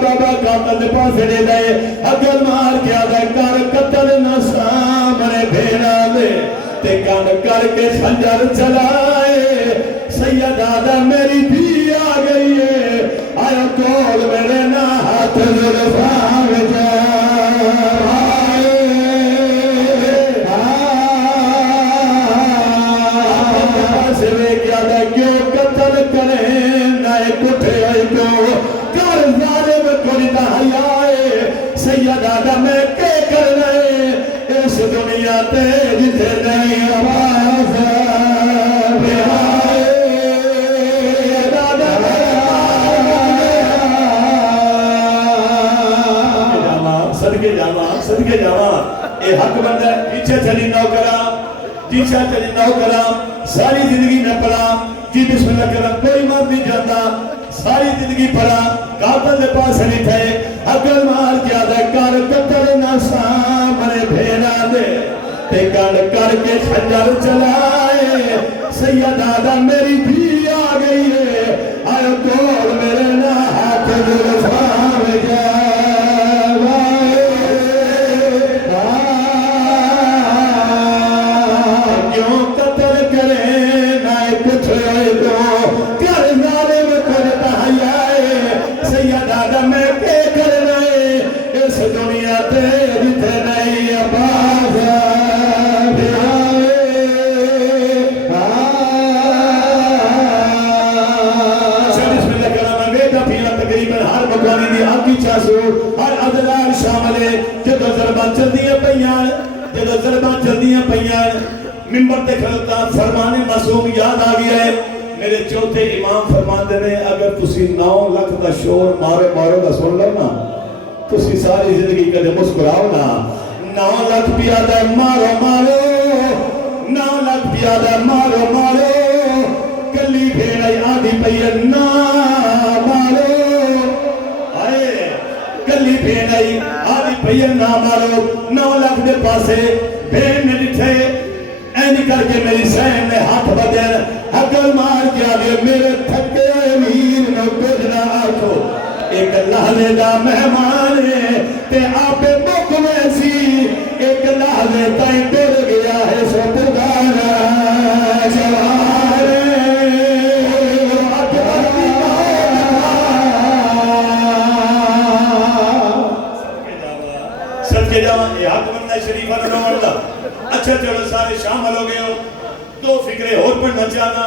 بابا قاتل دے پاسے لے دے اگر مار کیا دے کر قتل نہ سامنے بھیڑا دے تے کن کر کے خنجر چلائے سیدہ دا میری بھی آ گئی ہے آیا کول میرے نہ ہاتھ زلفاں وجہ سیدہ میں کے کرنے اس دنیا تے جتے نہیں آواز بہائے دادا صدقے جاواں اے حق بندہ پیچھے چلی نوکرا ساری زندگی میں پڑھا جی بسم اللہ کرم کوئی مر نہیں جاتا ساری زندگی پڑھا قاتل دے پاس نہیں تھے اگر مار کیا دے کر قتل نہ سامنے بھیڑا دے تے کن کر کے خنجر چلائے سیدہ دا میری بھی آ گئی ہے آئے کول میرے نہ ہاتھ زلفاں وجہ کیوں قتل کرے نہ کچھ سیدہ میں کے کرنے اس دنیا تے جتے نہیں آواز بہائے بسم اللہ کرام بیٹا پیلا تقریباً ہر مکانی دی آنکھی چاسو ہر عدلال شامل ہے جدو ضربان چل دیاں پیاں ممبر تے کھلتا فرمان معصوم یاد آ گیا ہے میرے چوتھے امام فرماندے نے اگر تسی 9 لاکھ دا شور مارو دا سن لو نا تسی ساری زندگی کدے مسکراؤ نا 9 لاکھ پیادہ مارو 9 لاکھ پیادہ مارو کلی بھیڑائی آدھی پئیے نا مارو آئے کلی بھیڑائی آدھی پئیے نا مارو 9 لاکھ دے پاسے بھیڑ نے لٹھے اینی کر کے میری سین نے ہاتھ بدر اگر مار کیا دے میرے تھکے امیر نہ کچھ نہ آکھو ایک لحظے دا مہمان ہے تے آپے مک میں سی ایک لحظے تائیں ڈر گیا ہے سو پکارا جوار صدقے جاواں یہ حق بندہ شریفہ نہ مردہ اچھا چلو سارے شامل ہو گئے ہو 2 فکرے اور پڑھنا چاہنا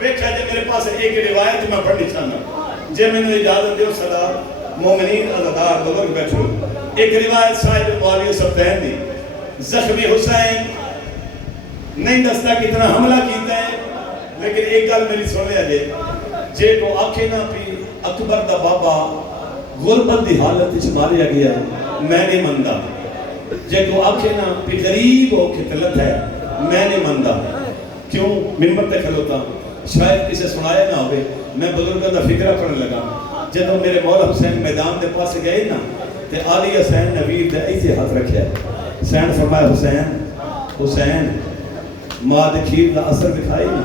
ویکھا جے میرے پاس ایک روایت میں پڑھنی چاہنا جے میں نے اجازت دیو صدا مومنین عزدار بزرگ بیٹھو ایک روایت صاحب معاویہ سبتین دی زخمی حسین نہیں دستا کتنا حملہ کیتا ہے لیکن ایک گل میری سن لیا جے کو آنکھیں نہ پی اکبر دا بابا غربت دی حالت وچ ماریا گیا ہے میں نہیں مندا جے کو آنکھیں نہ پی غریب ہو کے طلت ہے میں نہیں مندا کیوں ممبر تے کھلوتا شاید کسے سنایا نہ ہوئے میں بزرگوں دا فکرہ پڑھنے لگا جب میرے مولا حسین میدان دے پاس گئے نا تے علی حسین نویر دے ایسے ہاتھ رکھیا حسین فرمایا حسین ماں دے کھیر دا اثر دکھائی نا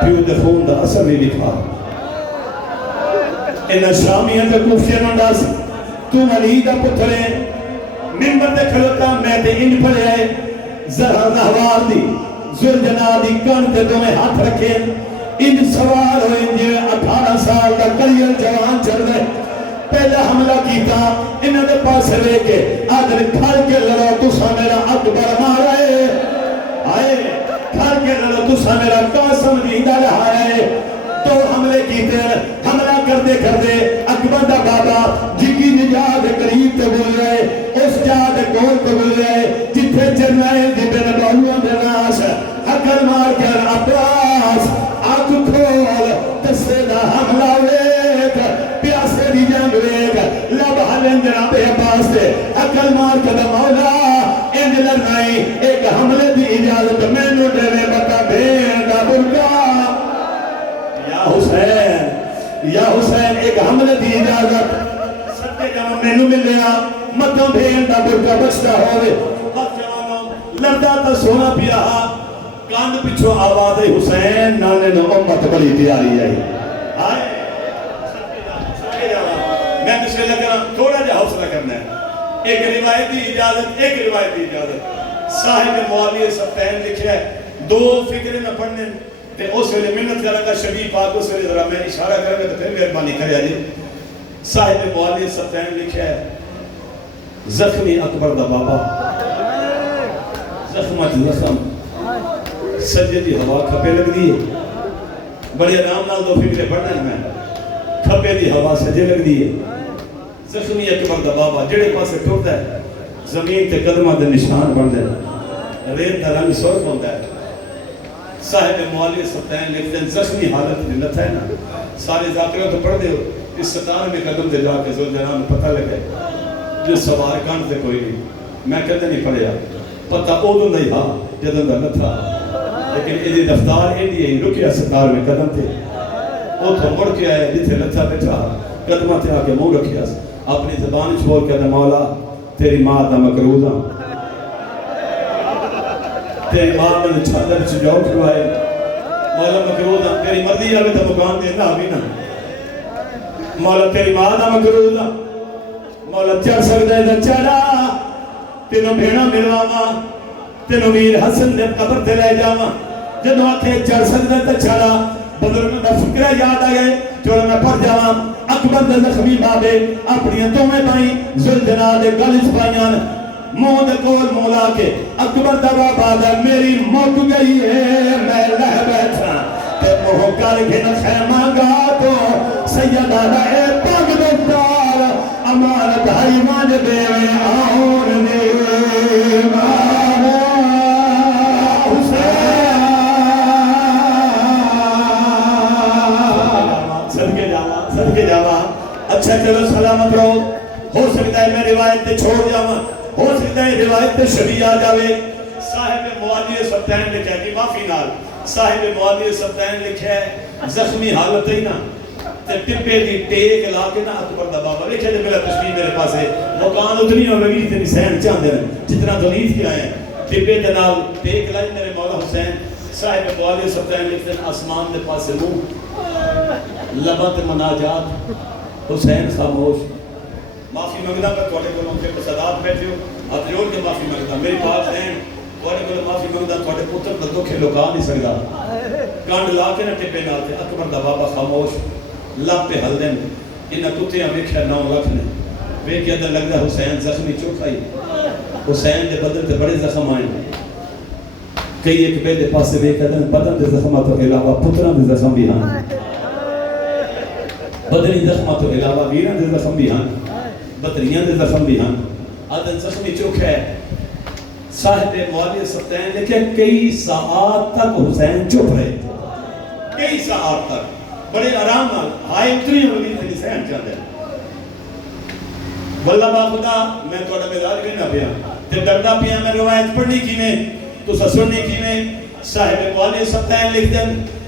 پیو دے خون دا اثر نہیں دکھا انہا شامیان دے کوفیان انداز تو علی دا پتھرے ممبر دے کھلوتا میں دے انج پڑے آئے زہر نہوار دی زرجنا دی کن تے دو میں ہاتھ رکھے انج سوار ہوئے انجے 18 سال دا کلیل جوان چل رہے پہلا حملہ کیتا انہوں نے پاس لے کے آدھر کھڑ کے لڑو تسا میرا اکبر مارے آئے کھڑ کے لڑو تسا میرا قاسم دیدہ لہائے تو حملے کیتے حملہ کردے اکبر دا بابا جگی نجات قریب تے بول رہے اس جاد کون تے بول رہے جتھے جرنائل دی بین بہوان دے ناش اکر مار کر عباس آنکھ کھول تسے دا حملہ ویک پیاسے دی جنگ ویک لب حلن جناب عباس دے اکر مار کر مولا انج لڑنائی ایک حملے دی اجازت میں نو دے بتا بھین یا حسین ایک حملے دی اجازت ستے جاؤں مینوں ملیا متوں بھین دا برکا بچتا ہوئے ہاتھ جوانوں لڑدا تا سونا پیا کان پچھو آواز حسین نانے نو امت بڑی پیاری آئی آئے میں اس کے لگنا تھوڑا جا حوصلہ کرنا ہے ایک روایتی اجازت صاحب موالی سبتین لکھا ہے دو فکریں میں پڑھنے تے اس ویلے منت کرا گا شبیہ پاک اس ویلے ذرا میں اشارہ کرا گا تو پھر مہربانی کرے آجے صاحب موالی سبتین لکھا ہے زخمی اکبر دا بابا زخمت زخم سجدے دی ہوا کھپے لگ دی ہے بڑے آرام نال دو فکریں پڑھنے میں کھپے دی ہوا سجے لگ دی ہے زخمی اکبر دا بابا جڑے پاسے ٹھوکتا ہے زمین تے قدمہ دے نشان بن دے ریت دا رنگ سرخ ہوتا ہے صاحب موالی سبتین لکھتے ہیں زخمی حالت میں نہ تھا ہے نا سارے ذاکروں تو پڑھ دے ہو اس 97 قدم دے جا کے زور جنان پتہ لگے جو سوار کان تے کوئی نہیں میں کہتے نہیں پڑھیا پتہ اوہ نہیں ہاں جدن دا نہ تھا لیکن ایدی دفتار ایدی ہے رکیا 97 قدم تے وہ تو مڑ کے آئے جتھے لچھا بیٹھا قدمہ تے آکے منہ رکھیا اپنی زبان چھوڑ کے مولا تیری ماں دا مقروضہ تیری ماں میں چھادر چجاؤ کھلوائے مولا مقروضہ تیری مرضی آوے تا مکان دینا بھی نا مولا تیری ماں دا مقروضہ مولا چڑھ سکتا ہے تا چڑھا تینوں بھیڑا ملواما تینوں میر حسن نے قبر تے لے جاما جدو آتے چڑھ سکتا ہے تا چڑھا بزرگوں دا فکرہ یاد آ گئے جو میں پڑھ جاواں اکبر دے زخمی بابے اپنی تومیں پائیں زلجنال دے گل چپائیاں منہ دے کول مولا کے اکبر دا بابا دے میری موت گئی ہے میں لہ بیٹھا تے منہ کر کے نہ خیمہ گا تو سیدہ رہے پاک دفتار امانت ہائی مان دے آور نے صدقے جاوا اچھا چلو سلامت رہو ہو سکتا ہے میں روایت تے چھوڑ جاوا ہو سکتا ہے روایت تے شبیہ آ جاوے صاحب معادی سبتین لکھا ہے کہ معافی نال صاحب معادی سبتین لکھا ہے زخمی حالت ہی نا تے ٹپے دی ٹیک لا کے نا اکبر دا بابا لکھا ہے میرا تشبیہ میرے پاس ہے مکان اتنی ہو لگی جتنی سین چاندے ہیں جتنا دنیت کیا ہے ٹپے دے نال ٹیک لائی میرے مولا حسین صاحب معادی سبتین لکھتے ہیں آسمان دے پاس سے منہ لبت مناجات حسین خاموش معافی مگدہ پر توڑے کو لوگ کے صدات بیٹھے ہو ہاتھ جوڑ کے معافی مگدہ میری پاس ہیں توڑے کو معافی مگدہ توڑے پتر پر دکھے لکا نہیں سکتا کانڈ لا کے نہ ٹپے ناتے اکبر دا بابا خاموش لب پہ حل دیں انہا کتیاں ویکھے 9 لاکھ نے ویکھے اندر لگ دا حسین زخمی چوکھائی حسین دے بدن تے بڑے زخم آئیں کئی ایک بے دے پاسے ویکھے بدن دے زخمات تو علاوہ پتران دے زخم بھی ہاں بدنی زخمات تو علاوہ ویران دے زخم بھی ہاں بدریاں دے زخم بھی ہاں آدھن زخمی چوک ہے صاحب معالی سبتین لکھے کئی ساعت تک حسین چپ رہے کئی ساعت تک بڑے آرام نال ہائے اتنی ہوگی تھی حسین چاہتے واللہ با خدا میں توڑا مزاج بھی نہ پیا تے دردہ پیا میں روایت پڑھنی کی میں تو سسرنی کی میں صاحب معالی سبتین لکھ دیں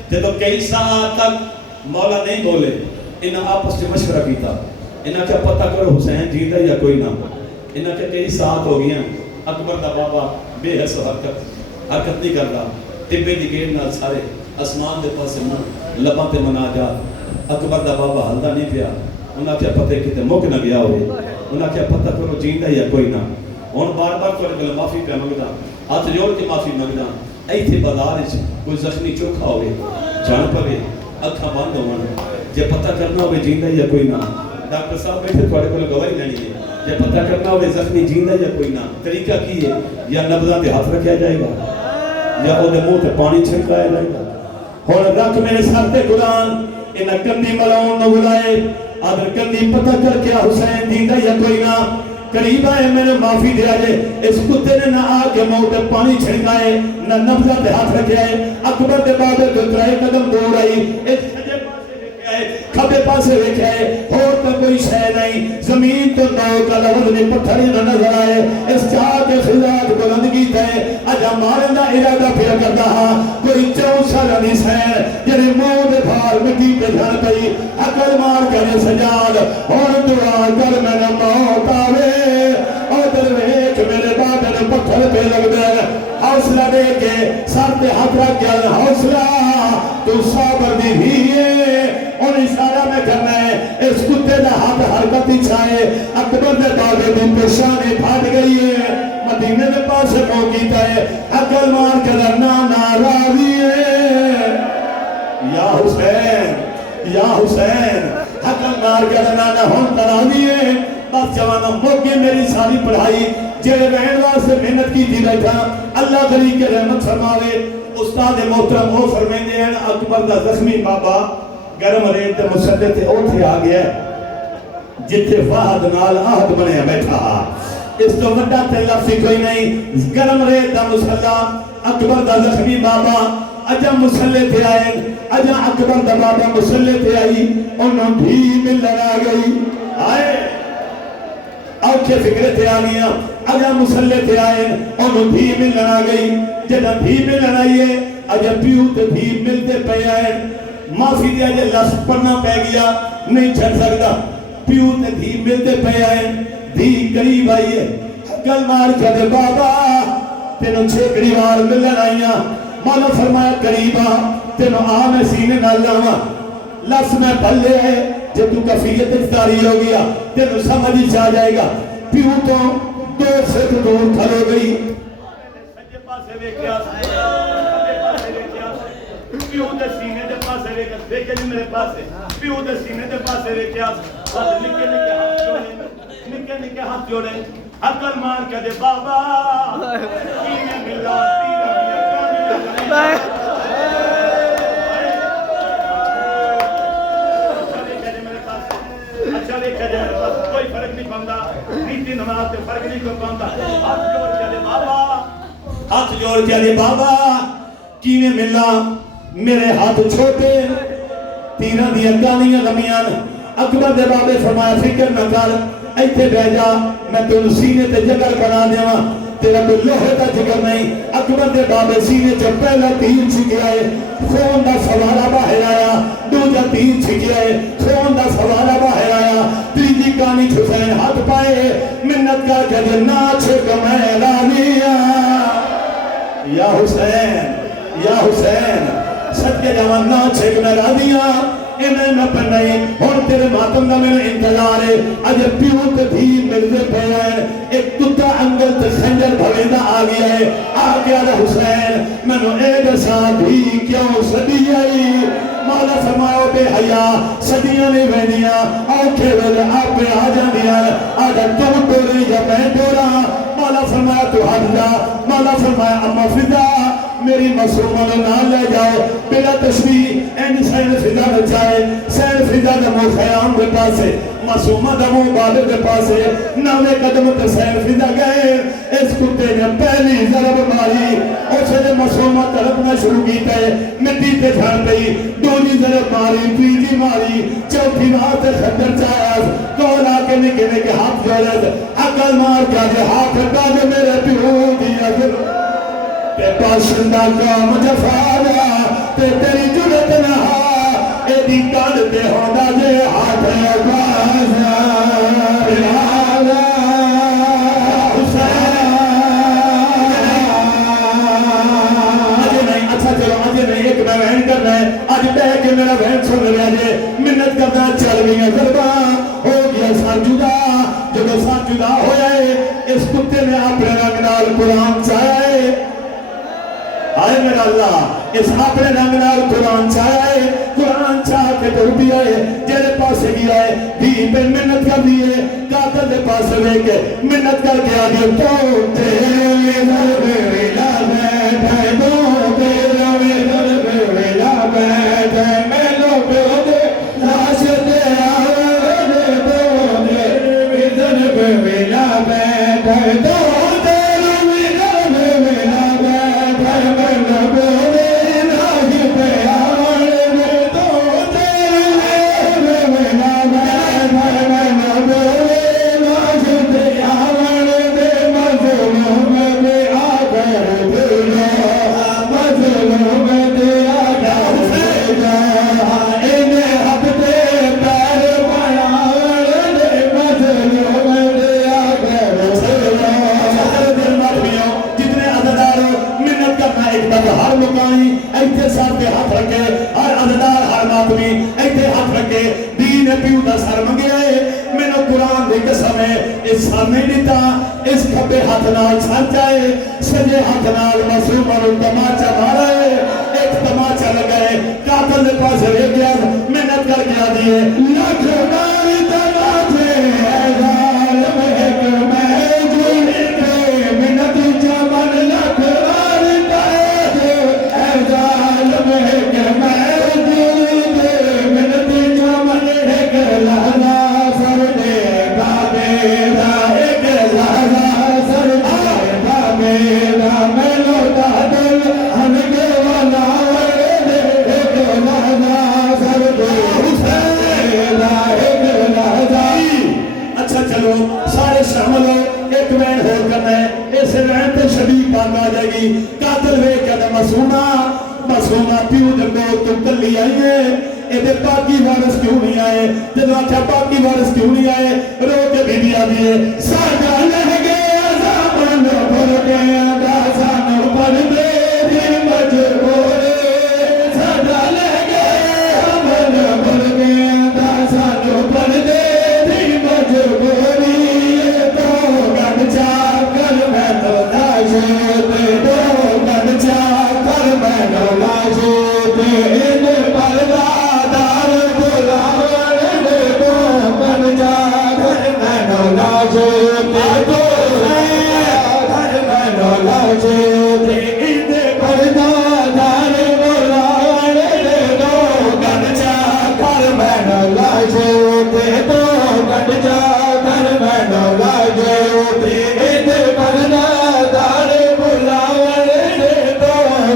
تے تو کئی ساعت تک مولا نہیں بولے انہاں آپس سے مشورہ کیتا انہاں کیا پتہ کرو حسین جیتا یا کوئی نہ انہاں کیا کئی ساعت ہو گیا اکبر دا بابا بے حس حرکت نہیں کر رہا ٹبے دی گیڑ نال سارے اسمان دے پاس منہ لباں تے مناجات اکبر دا بابا ہلدا نہیں پیا انہاں کیا پتہ کتے مک نہ گیا ہوئے انہاں کیا پتہ کرو جیتا یا کوئی نہ ہن بار بار تو گل معافی پہ منگدا ہاتھ جوڑ کے معافی منگدا ایتھے بازار وچ کوئی زخمی چوکھا ہوئے جان پوے اکھاں بند ہون جے پتہ کرنا ہوئے جیندہ یا کوئی نہ ڈاکٹر صاحب بیٹھے تھوڑے کو گواہی لینی ہے جے پتہ کرنا ہوئے زخمی جیندہ یا کوئی نہ طریقہ کی ہے یا نبضاں تے ہاتھ رکھیا جائے گا یا او دے منہ تے پانی چھڑکایا جائے گا ہن رکھ میرے سر تے قرآن انہاں کندی ملاؤن نہ بلائے اگر کندی پتہ کر کے حسین جیندہ یا کوئی نہ قریب آئے میں نے معافی دیا جے اس کتے نے نہ آکے منہ تے پانی چھڑکائے نہ نبضاں تے ہاتھ رکھیا ہے اکبر دے بابے تو 3 قدم دور آئی اس کھبے پاسے ویکھے اور تے کوئی شے نہیں زمین تو نو کا لفظ نے پتھر ہی نہ نظر آئے اس چاہ کے خلاف بلند کی تھے اجا مارن دا ارادہ پھر کرتا ہاں کوئی 4 سال نہیں سین جنہیں موہ دے بھار مٹی پہ جھڑ پئی عقل مار کر سجاد اور دعا کر میں نے موت آوے اور درویش میرے بابے نے پتھر پہ لگ دے حوصلہ دے کے سر تے ہاتھ رکھ گیا حوصلہ تو صبر دی ہے اور اشارہ میں کرنا ہے اس کتے دا ہاتھ حرکت ہی چھائے اکبر دے بابے دی پرشانی پھٹ گئی ہے مدینے دے پاس موقیتا ہے عقل مار کے نانا راضی ہے یا حسین عقل مار کے نانا ہم تراضی ہے بس جوانا موقع میری ساری پڑھائی جیرے رہن واسے محنت کی تھی بیٹھا اللہ غلی کے رحمت فرماوے استاد محترم وہ فرمیندے ہیں اکبر دا زخمی بابا گرم ریت مسلط اوتھے آ گیا جتھے فہد نال آہد بنے بیٹھا اس تو وڈا تے لفظی کوئی نہیں گرم ریت دا مسلح اکبر دا زخمی بابا اجا مسلح تھے آئے اجا اکبر دا بابا مسلح تھے آئی انہوں بھی مل لگا گئی آئے اوکھے فکرے تھے آنیا اجا مسلح تھے آئے انہوں بھی مل لگا گئی جدہ بھی مل لگائیے اجا پیو تے بھی ملتے پہ آئے معافی دیا جے لفظ پڑھنا پہ گیا نہیں چھڑ سکتا پیو تے بھی ملتے پہ آئے بھی قریب آئیے گل مار کے دے بابا تینوں چھیکڑی وار ملن آئیاں مولا فرمایا قریبا تینوں آم سینے نہ لاما لفظ میں پھلے ہے جب تو کفیت اختاری ہو گیا تینوں سمجھ چاہ جائے گا پیو تو دور سے تو دور کھلو گئی سجے پاسے ویکھیا پیو دے سینے دے پاسے ویکھیا دیکھے جی میرے پاسے پیو دے سینے دے پاسے ویکھیا نکے نکے ہاتھ جوڑے نکے نکے ہاتھ جوڑے عقل مار کے دے بابا کینے ملا تیرا اچھا دیکھا جائے میرے پاس کوئی فرق نہیں پاندہ نیتی نماز تے فرق نہیں کو پاندہ ہاتھ جوڑ کے دے بابا ہاتھ جوڑ کے دے بابا کینے ملا میرے ہاتھ چھوٹے تیرہ دیا گانیاں لمیان اکبر دے بابے فرمایا فکر نہ کر ایتھے بہ جا میں تو سینے تے جگر بنا دیواں تیرا تو لوہے کا جگر نہیں اکبر دے بابے سینے چ پہلا تیر چھکے آئے خون دا سوارا باہر آیا دوجا تیر چھکے آئے خون دا سوارا باہر آیا تیجی کانی حسین ہاتھ پائے منت کا جد ناچک میں رانیا یا حسین صدقے جوان ناچک میں رانیا انہیں میں پڑھنائی اور تیرے ماتم دا میرے انتظار ہے اجھے پیوت بھی ملتے پہ آئے ایک کتا انگل تے خنجر بھویدہ آ گیا ہے آ گیا دا حسین میں نو ایک ساتھ بھی کیوں صدی آئی مولا فرماؤ بے حیاء صدیاں نہیں بہنیاں آنکھیں ویلے آپ پہ آ جاندیاں آجا تم ٹوری یا میں ٹورا مولا فرمایا تو ہٹ جا مولا فرمایا اما فضا میری معصومہ نے نہ لے جاؤ بلا تشبیح این سین فضا نہ چاہے سین فضا دمو خیام دے پاسے معصومہ دمو بالے دے پاسے نوے قدم تے سین فضا گئے اس کتے نے پہلی ضرب ماری اسے نے معصومہ تڑپنا شروع کی تے مٹی تے جھڑ گئی دولی ضرب ماری تیجی ماری چوتھی مار تے خندر چاہیاز کولا کے نکے نکے ہاتھ جوڑے عقل مار کا دے ہاتھ کا دے میرے پیو دیا ضرور تے پاشندہ کام جفادا تے تیری جلت نہا اے دی کان تے ہوندہ جے ہاتھ بازا پیالا حسین آجے نہیں اچھا چلو آجے نہیں ایک میں وہن کرنا ہے آج بے کے میرا وہن سن رہا جے منت کرنا چل گئی ضرباں ہو گیا سار جدا جب سار جدا ہو جائے اس کتے نے اپنے رنگ نال قرآن چاہے آئے میرا اللہ اس اپنے رنگ نال قرآن چاہے قرآن چاہ کے تو بھی آئے جیرے پاسے بھی آئے بھی پہ منت کر دیئے قاتل دے پاسے لے کے منت کر کے آگے تو تیرے ویلا بیٹھے دو تیرے ویلا بیٹھے میلو بیدے لاش دے آوے دو تیرے ویلا بیٹھے دو کے دین پیو دا سر منگیا ہے مینوں قرآن دی قسم ہے اس سامنے دیتا اس کھبے ہاتھ نال سر جائے سجے ہاتھ نال معصومہ نوں تماچا مارا ہے ایک تماچا لگا ہے قاتل دے پاس رہ گیا محنت کر کے آ دیے لاکھ نال تماچے اے ظالم ایک میں جوڑ کے محنت چمن لاکھ نال تماچے اے ظالم ایک میں جوڑ کے محنت چمن ایک لہذا سر دے گا میرا ایک لہذا سر دے گا میرا میں لوٹا دل ہم کے والا ایک لہذا سر دے گا ایک لہذا اچھا چلو سارے شامل ہو ایک وین ہو کرنا ہے اس وین تے شبیب پاک آ جائے گی قاتل وے کہنا معصومہ پیو جنگو تم کلی آئی ہے ایدے پاکی وارث کیوں نہیں آئے جدو آچھا پاکی وارث کیوں نہیں آئے رو کے بھی دیا دیئے ساڑھا لہگے عذابن بھر کے اندازان پر دے دی مجبورے ساڑھا لہگے عذابن بھر کے اندازان پر دے دی مجبوری تو گن چاہ کر میں تو لاشے دے دو گن چاہ کر میں تو لاشے دے ان پردادار بلاور دے دو گن چاہ کر میں تو لاشے دے دو گھر میں تو لاشے دے ان پردادار بلاور دے دو گن چاہ کر میں تو لاشے دے دو گن چاہ کر میں تو لاشے دے ان پردادار بلاور دے دو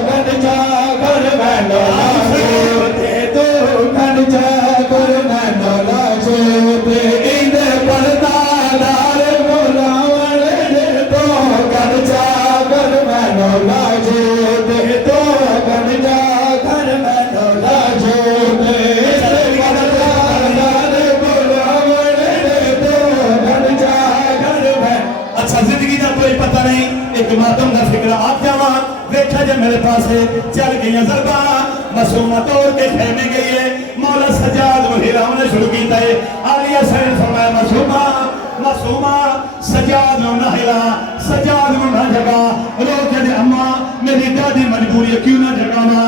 گن چاہ کر میں تو لاشے دے دو گن چاہ کر میں تو لاشے دے ان پردادار بلاور دے دو گن چاہ کر میں تو لاشے دے دو گن چاہ کر میں تو لاشے دے اچھا زندگی دا کوئی پتہ نہیں ایک ماتم دا فکر آپ جاواں ویکھا جے میرے پاس چل گئی ضربہ معصومہ توڑ کے خیمے گئی ہے مولا سجاد وہی رام نے شروع کیتا ہے عالیہ سین فرمایا معصومہ سجاد نو نہ ہلا سجاد نو نہ جگا رو کے دے اماں میری دادی مجبوری کیوں نہ جگانا